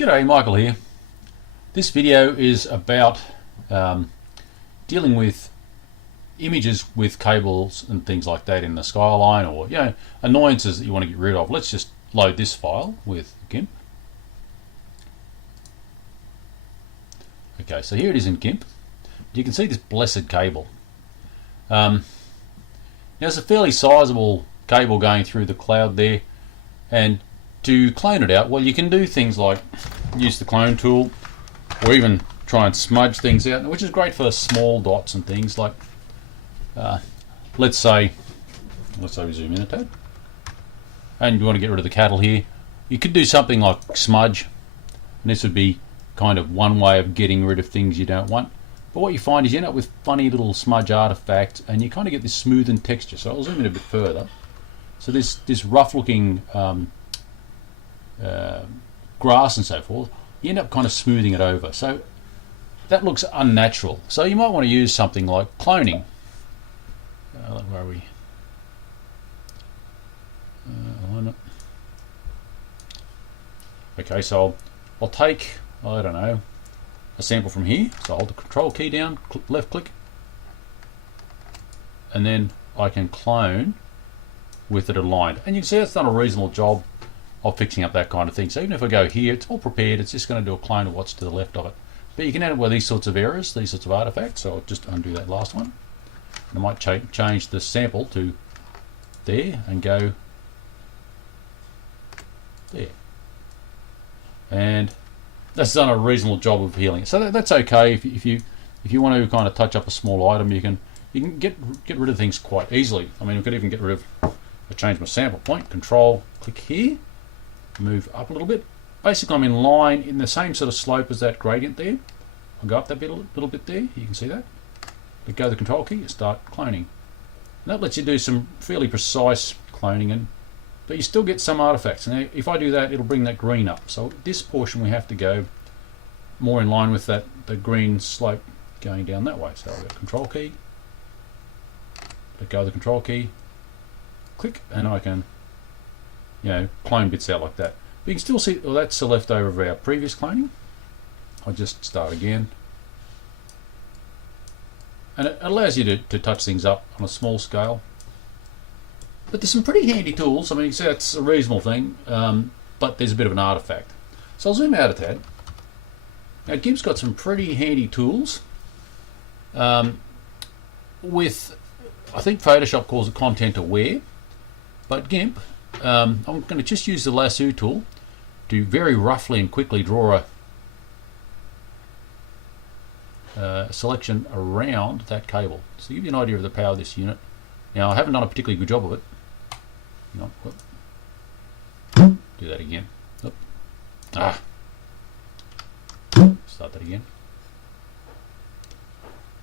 G'day, Michael here. This video is about dealing with images with cables and things like that in the skyline, or annoyances that you want to get rid of. Let's just load this file with Gimp. Okay, so here it is in Gimp. You can see this blessed cable. Now it's a fairly sizable cable going through the cloud there, and to clone it out, well, you can do things like use the clone tool, or even try and smudge things out, which is great for small dots and things like, let's say we zoom in a tad, and you want to get rid of the cattle here. You could do something like smudge, and this would be kind of one way of getting rid of things you don't want. But what you find is you end up with funny little smudge artifacts, and you kind of get this smoothened texture. So I'll zoom in a bit further. So this rough looking grass and so forth, you end up kind of smoothing it over. So that looks unnatural. So you might want to use something like cloning. Where are we? Okay, so I'll take, I don't know, a sample from here. So I'll hold the control key down, left click, and then I can clone with it aligned. And you can see it's done a reasonable job of fixing up that kind of thing. So even if I go here, it's all prepared, it's just going to do a clone of what's to the left of it. But you can end up with these sorts of errors, these sorts of artifacts. So I'll just undo that last one. And I might change the sample to there and go there. And that's done a reasonable job of healing it. So that's okay if you want to kind of touch up a small item. You can get rid of things quite easily. I mean, we could even get rid of, I change my sample point, control, click here, move up a little bit. Basically I'm in line in the same sort of slope as that gradient there. I'll go up that bit, little bit there, you can see that. Let go of the control key and start cloning. And that lets you do some fairly precise cloning, but you still get some artifacts. Now if I do that, it'll bring that green up. So this portion we have to go more in line with the green slope going down that way. So I'll go control key, let go of the control key, click, and I can clone bits out like that. But you can still see, well, that's the leftover of our previous cloning. I'll just start again. And it allows you to touch things up on a small scale. But there's some pretty handy tools. I mean, you can see that's a reasonable thing, but there's a bit of an artifact. So I'll zoom out a tad. Now Gimp's got some pretty handy tools. With, I think Photoshop calls it content aware, but Gimp, I'm going to just use the lasso tool to very roughly and quickly draw a selection around that cable. So to give you an idea of the power of this unit. Now I haven't done a particularly good job of it. Do that again. Start that again.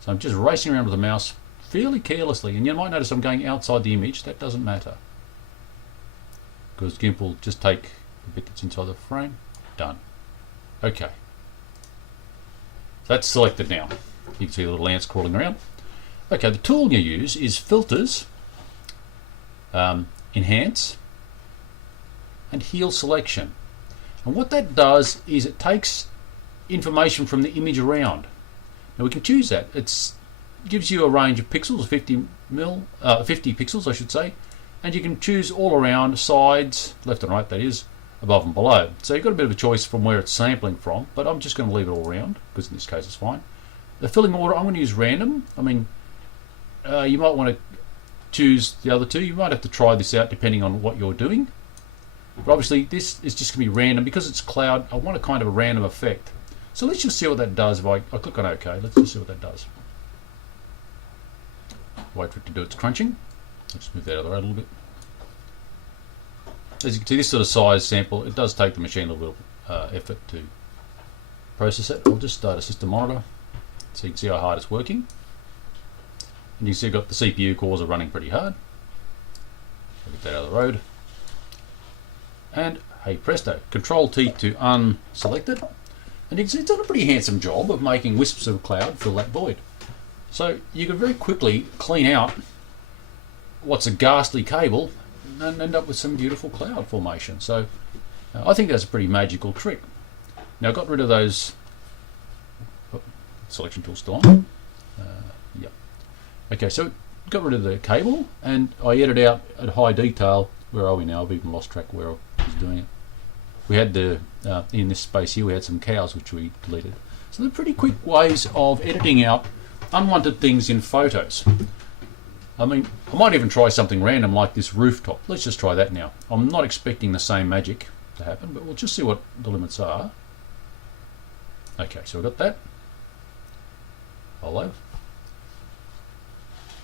So I'm just racing around with the mouse fairly carelessly, and you might notice I'm going outside the image. That doesn't matter, because Gimp will just take the bit that's inside the frame. Done. Okay. That's selected now. You can see the little ants crawling around. Okay, the tool you use is filters, enhance, and heal selection. And what that does is it takes information from the image around. Now we can choose that. It gives you a range of pixels, 50 pixels I should say, and you can choose all around, sides, left and right that is, above and below. So you've got a bit of a choice from where it's sampling from, but I'm just going to leave it all around because in this case it's fine. The filling order, I'm going to use random. I mean, you might want to choose the other two. You might have to try this out depending on what you're doing. But obviously this is just going to be random because it's cloud. I want a kind of a random effect. So let's just see what that does. If I click on OK, let's just see what that does. Wait for it to do its crunching. Let's move that out of the road a little bit. As you can see, this sort of size sample, it does take the machine a little bit of effort to process it. I'll just start a system monitor so you can see how hard it's working. And you can see I've got the CPU cores are running pretty hard. I'll get that out of the road. And hey presto, Control T to unselect it. And you can see it's done a pretty handsome job of making wisps of cloud fill that void. So you can very quickly clean out what's a ghastly cable and end up with some beautiful cloud formation. So I think that's a pretty magical trick. Now I got rid of those. Oh, selection tool still on. Yep. Okay, so got rid of the cable, and I edited out at high detail. Where are we now? I've even lost track where I was doing it. We had the in this space here we had some cows which we deleted. So they're pretty quick ways of editing out unwanted things in photos. I mean, I might even try something random like this rooftop. Let's just try that now. I'm not expecting the same magic to happen, but we'll just see what the limits are. Okay, so I've got that. I'll load.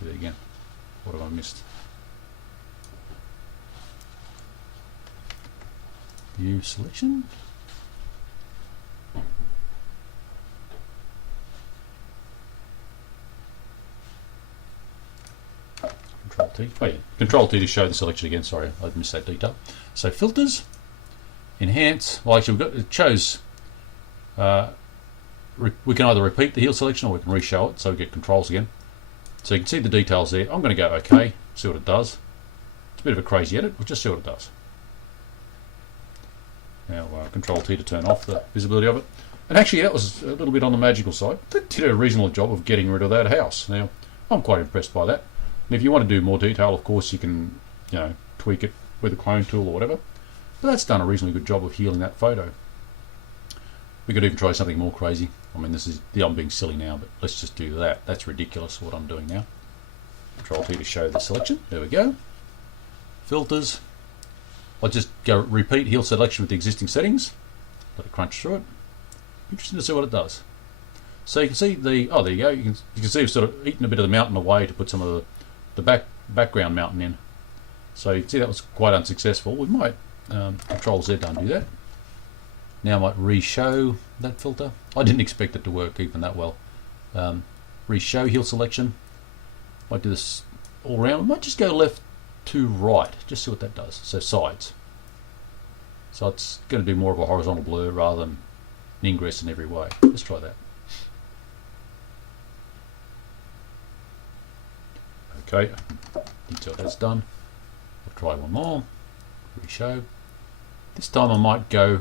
Do it again. What have I missed? View selection. Control T. Oh yeah, Control T to show the selection again. Sorry, I missed that detail. So filters, enhance. Well, actually, it shows. We can either repeat the heel selection or we can re-show it, so we get controls again. So you can see the details there. I'm going to go OK, see what it does. It's a bit of a crazy edit. We'll just see what it does. Now Control T to turn off the visibility of it. And actually, that was a little bit on the magical side. That did a reasonable job of getting rid of that house. Now, I'm quite impressed by that. And if you want to do more detail, of course, you can, tweak it with a clone tool or whatever. But that's done a reasonably good job of healing that photo. We could even try something more crazy. I mean, I'm being silly now, but let's just do that. That's ridiculous what I'm doing now. Control T to show the selection. There we go. Filters. I'll just go repeat heel selection with the existing settings. Let it crunch through it. Interesting to see what it does. So you can see there you go. You can see we've sort of eaten a bit of the mountain away to put some of the background mountain in. So you can see that was quite unsuccessful. We might Control Z to undo that. Now I might re-show that filter. I didn't expect it to work even that well. Re-show heel selection. Might do this all around. We might just go left to right. Just see what that does. So sides. So it's going to do more of a horizontal blur rather than an ingress in every way. Let's try that. Okay, detail that's done. I'll try one more. Re-show. This time I might go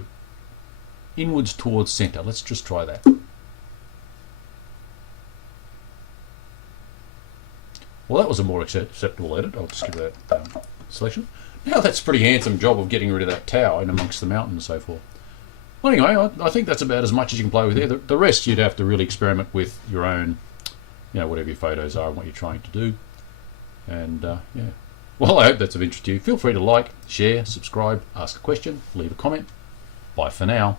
inwards towards center. Let's just try that. Well, that was a more acceptable edit. I'll just give that selection. Now that's a pretty handsome job of getting rid of that tower in amongst the mountain and so forth. Well, anyway, I think that's about as much as you can play with there. The rest you'd have to really experiment with your own, whatever your photos are and what you're trying to do. And yeah. Well, I hope that's of interest to you. Feel free to like, share, subscribe, ask a question, leave a comment. Bye for now.